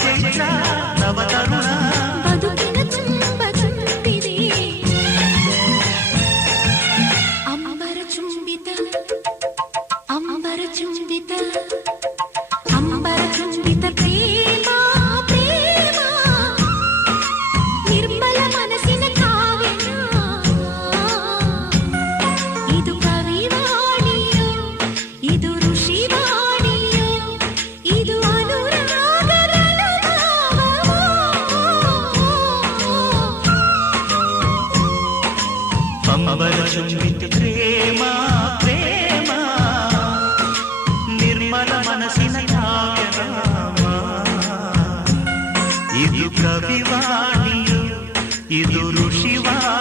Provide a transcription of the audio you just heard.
చైత్ర నవతరుణ ಬದುಕಿನ ತುಂಬ ತುಂಬಿದೆ ಅಂಬರ ಚುಂಬಿತ ಅಂಬರ ಚುಂಬಿತ ಅಂಬರ ಚುಂಬಿತ ಪ್ರೇಮ ಪ್ರೇಮ ನಿರ್ಮಲ ಮನಸ್ಸಿನ ಕಾವ್ಯ ಇದು ಕವಿವಾಣಿಯೋ ಇದು ಋಷಿವಾಣಿಯೋ ಇದು ಅನುರಾಗದ ಅಂಬರ ಚುಂಬಿತ ಪ್ರೇಮ ಪ್ರೇಮ ನಿರ್ಮಲ ಮನಸ್ಸಿನ ಕಾವ್ಯನಾಮ ಇದು ಕವಿವಾಣಿಯು ಇದು ಋಷಿವಾಣಿ